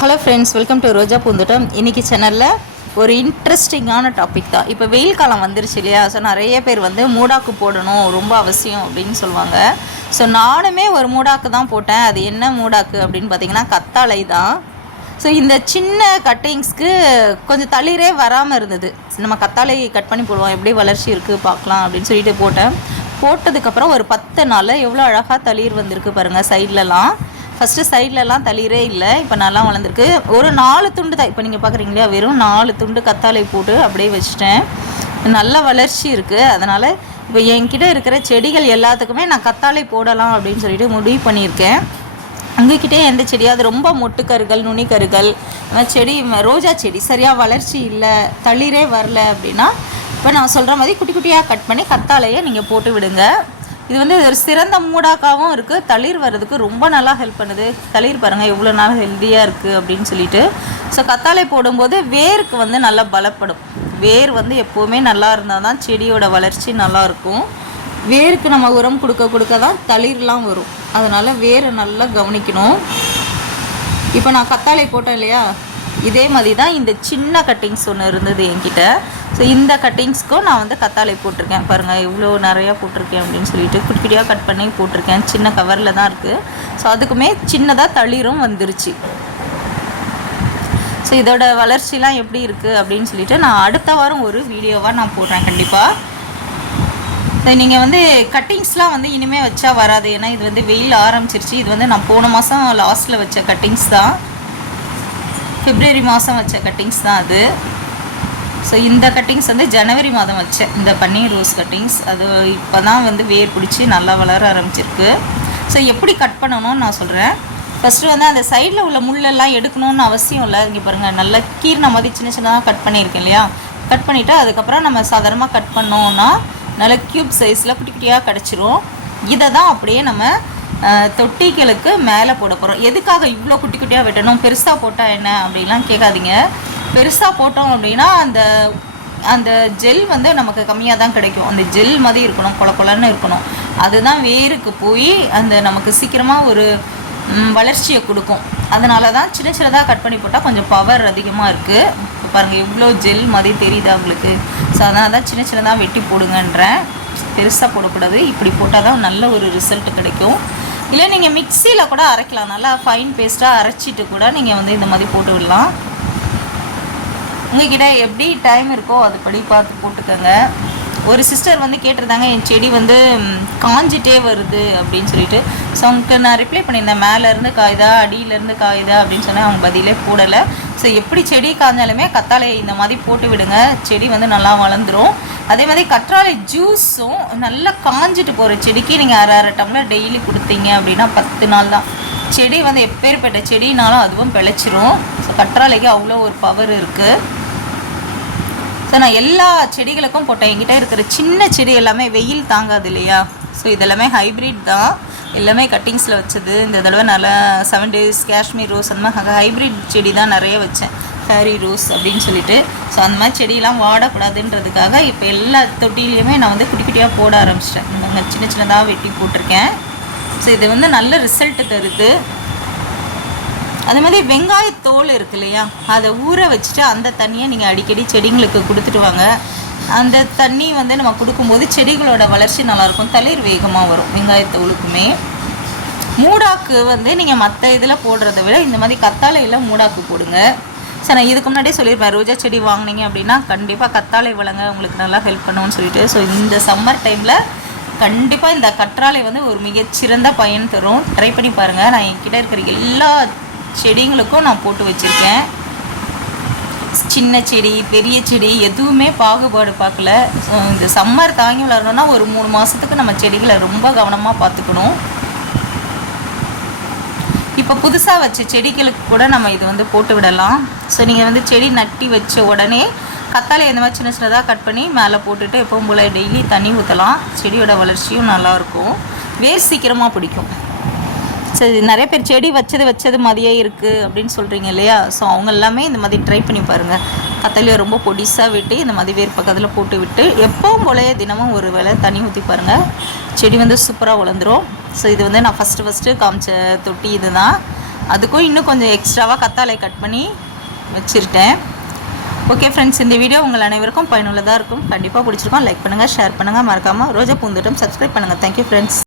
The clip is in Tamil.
ஹலோ ஃப்ரெண்ட்ஸ், வெல்கம் டு ரோஜா பூந்தோட்டம். இன்றைக்கி சேனலில் ஒரு இன்ட்ரெஸ்டிங்கான டாபிக் தான். இப்போ வெயில் காலம் வந்துருச்சு இல்லையா? ஸோ நிறைய பேர் மூடாக்கு போடணும், ரொம்ப அவசியம் அப்படின்னு சொல்லுவாங்க. ஸோ நானுமே ஒரு மூடாக்கு தான் போட்டேன். அது என்ன மூடாக்கு அப்படின்னு பார்த்தீங்கன்னா கத்தாழை தான். ஸோ இந்த சின்ன கட்டிங்ஸ்க்கு கொஞ்சம் தளிரே வராமல் இருந்தது. நம்ம கத்தாழை கட் பண்ணி போடுவோம், எப்படி வளர்ச்சி இருக்குது பார்க்கலாம் அப்படின்னு சொல்லிட்டு போட்டேன். போட்டதுக்கப்புறம் ஒரு 10 நாளில் எவ்வளோ அழகாக தளிர் வந்திருக்கு பாருங்கள். சைட்லலாம் ஃபஸ்ட்டு சைட்லலாம் தளிரே இல்லை, இப்போ நல்லா வளர்ந்துருக்கு. ஒரு 4 துண்டு தான் இப்போ நீங்கள் பார்க்குறீங்களா, வெறும் 4 துண்டு கத்தாழை போட்டு அப்படியே வச்சுட்டேன். நல்ல வளர்ச்சி இருக்குது. அதனால் இப்போ என்கிட்ட இருக்கிற செடிகள் எல்லாத்துக்குமே நான் கத்தாழை போடலாம் அப்படின்னு சொல்லிட்டு முடிவு பண்ணியிருக்கேன். உங்ககிட்டே எந்த செடியாவது ரொம்ப மொட்டுக்கருகள், நுனிக்கருகள், செடி ரோஜா செடி சரியாக வளர்ச்சி இல்லை, தளிரே வரல அப்படின்னா இப்போ நான் சொல்கிற மாதிரி குட்டி குட்டியாக கட் பண்ணி கத்தாழையை நீங்கள் போட்டு விடுங்க. இது ஒரு சிறந்த மூடாக்காகவும் இருக்குது. தளிர் வர்றதுக்கு ரொம்ப நல்லா ஹெல்ப் பண்ணுது. தளிர் பாருங்கள் எவ்வளோ நாள் ஹெல்த்தியாக இருக்குது அப்படின்னு சொல்லிட்டு. ஸோ கத்தாழை போடும்போது வேருக்கு நல்லா பலப்படும். வேர் எப்போவுமே நல்லா இருந்தால் தான் செடியோட வளர்ச்சி நல்லாயிருக்கும். வேருக்கு நம்ம உரம் கொடுக்க தான் தளிர்லாம் வரும். அதனால் வேரை நல்லா கவனிக்கணும். இப்போ நான் கத்தாழை போட்டேன் இல்லையா, இதே மாதிரி தான் இந்த சின்ன கட்டிங்ஸ் ஒன்று இருந்தது என்கிட்ட. ஸோ இந்த கட்டிங்ஸ்க்கும் நான் கத்தாழை போட்டிருக்கேன். பாருங்கள் எவ்வளோ நிறையா போட்டிருக்கேன் அப்படின்னு சொல்லிட்டு குட்டி குட்டியாக கட் பண்ணி போட்டிருக்கேன். சின்ன கவரில் தான் இருக்குது. ஸோ அதுக்குமே சின்னதாக தளிரும் வந்துருச்சு. ஸோ இதோட வளர்ச்சிலாம் எப்படி இருக்குது அப்படின்னு சொல்லிட்டு நான் அடுத்த வாரம் ஒரு வீடியோவாக நான் போடுறேன் கண்டிப்பாக. நீங்கள் கட்டிங்ஸ்லாம் இனிமேல் வச்சா வராது. ஏன்னா இது வெயில் ஆரம்பிச்சிருச்சு. இது நான் போன மாதம் லாஸ்ட்டில் வச்ச கட்டிங்ஸ் தான், பிப்ரவரி மாதம் வச்ச கட்டிங்ஸ் தான் அது. ஸோ இந்த கட்டிங்ஸ் ஜனவரி மாதம் வச்சேன், இந்த பன்னீர் ரோஸ் கட்டிங்ஸ். அது இப்போ தான் வேர் பிடிச்சி நல்லா வளர ஆரம்பிச்சிருக்கு. ஸோ எப்படி கட் பண்ணணும்னு நான் சொல்கிறேன். ஃபஸ்ட்டு அந்த சைடில் உள்ள முள்ளெல்லாம் எடுக்கணும்னு அவசியம் இல்லை. இங்கே பாருங்கள், நல்லா கீர்ன மாதிரி சின்ன சின்னதாக கட் பண்ணியிருக்கேன் இல்லையா. கட் பண்ணிவிட்டு அதுக்கப்புறம் நம்ம சாதாரணமாக கட் பண்ணோன்னா நல்லா க்யூப் சைஸில் குட்டி குட்டியாக கிடச்சிரும். இதை தான் அப்படியே நம்ம தொட்டிகளுக்கு மேலே போட போகிறோம். எதுக்காக இவ்வளோ குட்டி குட்டியாக வெட்டணும், பெருசாக போட்டால் என்ன அப்படிலாம் கேட்காதீங்க. பெருசாக போட்டோம் அப்படின்னா அந்த ஜெல் நமக்கு கம்மியாக தான் கிடைக்கும். அந்த ஜெல் மாதிரி இருக்கணும், கொல கொலன்னு இருக்கணும். அதுதான் வேருக்கு போய் நமக்கு சீக்கிரமாக ஒரு வளர்ச்சியை கொடுக்கும். அதனால தான் சின்ன சின்னதாக கட் பண்ணி போட்டால் கொஞ்சம் பவர் அதிகமாக இருக்குது. இப்போ பாருங்கள் எவ்வளோ ஜெல் மாதிரி தெரியுதா உங்களுக்கு. ஸோ அதனால தான் சின்ன சின்னதாக வெட்டி போடுங்கன்றேன், பெருசாக போடக்கூடாது. இப்படி போட்டால் தான் நல்ல ஒரு ரிசல்ட் கிடைக்கும். இல்லை நீங்கள் மிக்சியில் கூட அரைக்கலாம், நல்லா ஃபைன் பேஸ்ட்டாக அரைச்சிட்டு கூட நீங்கள் இந்த மாதிரி போட்டு விடலாம். உங்கள்கிட்ட எப்படி டைம் இருக்கோ அதுபடி பார்த்து போட்டுக்கோங்க. ஒரு சிஸ்டர் கேட்டிருந்தாங்க, என் செடி காஞ்சிட்டே வருது அப்படின்னு சொல்லிட்டு. ஸோ அவங்களுக்கு நான் ரிப்ளை பண்ணியிருந்தேன், மேலேருந்து காயுதா அடியிலேருந்து காயுதா அப்படின்னு சொன்னேன். அவங்க பதிலே போடலை. ஸோ எப்படி செடி காய்ஞ்சாலுமே கத்தாழை இந்த மாதிரி போட்டு விடுங்க, செடி நல்லா வளர்ந்துடும். அதே மாதிரி கற்றாழை ஜூஸும் நல்லா காஞ்சிட்டு போகிற செடிக்கு நீங்கள் அரை டம்ளர் டெய்லி கொடுத்தீங்க அப்படின்னா 10 நாள் தான் செடி எப்பேற்பட்ட செடினாலும் அதுவும் பிழைச்சிரும். ஸோ கற்றாழைக்கு அவ்வளோ ஒரு பவர் இருக்குது. ஸோ நான் எல்லா செடிகளுக்கும் போட்டேன். என்கிட்ட இருக்கிற சின்ன செடி எல்லாமே வெயில் தாங்காது இல்லையா. ஸோ இதெல்லாமே ஹைப்ரிட் தான், எல்லாமே கட்டிங்ஸில் வச்சது. இந்த தடவை நல்லா 7 days காஷ்மீர் ரோஸ் அந்த மாதிரி ஹைப்ரிட் செடி தான் நிறைய வச்சேன், ஃபேரி ரோஸ் அப்படின்னு சொல்லிட்டு. ஸோ அந்த மாதிரி செடியெல்லாம் வாடக்கூடாதுன்றதுக்காக இப்போ எல்லா தொட்டிலையுமே நான் குட்டி குட்டியாக போட ஆரம்பிச்சிட்டேன். இந்த சின்ன சின்னதாக வெட்டி போட்டிருக்கேன். ஸோ இது நல்ல ரிசல்ட் தருது. அதே மாதிரி வெங்காயத்தோல் இருக்கு இல்லையா, அதை ஊற வச்சுட்டு அந்த தண்ணியை நீங்கள் அடிக்கடி செடிங்களுக்கு கொடுத்துட்டு வாங்க. அந்த தண்ணி நம்ம கொடுக்கும்போது செடிகளோட வளர்ச்சி நல்லாயிருக்கும், தளிர் வேகமாக வரும். வெங்காயத்தோலுக்குமே மூடாக்கு நீங்கள் மற்ற இதில் போடுறத விட இந்த மாதிரி கத்தாழையில் மூடாக்கு போடுங்க. ஸோ நான் இதுக்கு முன்னாடியே சொல்லியிருப்பேன், ரோஜா செடி வாங்கினீங்க அப்படின்னா கண்டிப்பாக கத்தாழை வளங்க உங்களுக்கு நல்லா ஹெல்ப் பண்ணுவோன்னு சொல்லிட்டு. ஸோ இந்த சம்மர் டைமில் கண்டிப்பாக இந்த கற்றாழை ஒரு மிகச்சிறந்த பயன் தரும். ட்ரை பண்ணி பாருங்கள். நான் என்கிட்ட இருக்கிற எல்லா செடிங்களுக்கும் நான் போட்டு வச்சுருக்கேன். சின்ன செடி பெரிய செடி எதுவுமே பாகுபாடு பார்க்கல. இந்த சம்மர் தாங்கி வளரணும்னா ஒரு 3 மாதத்துக்கு நம்ம செடிகளை ரொம்ப கவனமாக பார்த்துக்கணும். இப்போ புதுசாக வச்ச செடிகளுக்கு கூட நம்ம இது போட்டு விடலாம். ஸோ நீங்கள் செடி நட்டி வச்ச உடனே கத்தாழை இந்த மாதிரி சின்ன சின்னதாக கட் பண்ணி மேலே போட்டுட்டு எப்பவும் போல் டெய்லி தண்ணி ஊற்றலாம். செடியோட வளர்ச்சியும் நல்லாயிருக்கும், வேர் சீக்கிரமாக பிடிக்கும். சரி, நிறைய பேர் செடி வச்சது மாதிரியே இருக்குது அப்படின்னு சொல்கிறீங்க இல்லையா. ஸோ அவங்க எல்லாமே இந்த மாதிரி ட்ரை பண்ணி பாருங்கள். கத்தாழையை ரொம்ப பொடிசாக வெட்டி இந்த மாதிரி வேர் பக்கத்தில் போட்டு விட்டு எப்பவும் போல தினமும் ஒரு வேளை தண்ணி ஊற்றி பாருங்கள், செடி சூப்பராக வளர்ந்துடும். ஸோ இது நான் ஃபஸ்ட்டு காமிச்ச தொட்டி இது தான். அதுக்கும் இன்னும் கொஞ்சம் எக்ஸ்ட்ராவாக கத்தாழை கட் பண்ணி வச்சுருட்டேன். ஓகே ஃப்ரெண்ட்ஸ், இந்த வீடியோ உங்கள் அனைவருக்கும் பயனுள்ளதாக இருக்கும். கண்டிப்பாக பிடிச்சிருக்கோம். லைக் பண்ணுங்கள், ஷேர் பண்ணுங்கள், மறக்காமல் ரோஜா பூந்தோட்டம் சப்ஸ்கிரைப் பண்ணுங்கள். Thank you friends.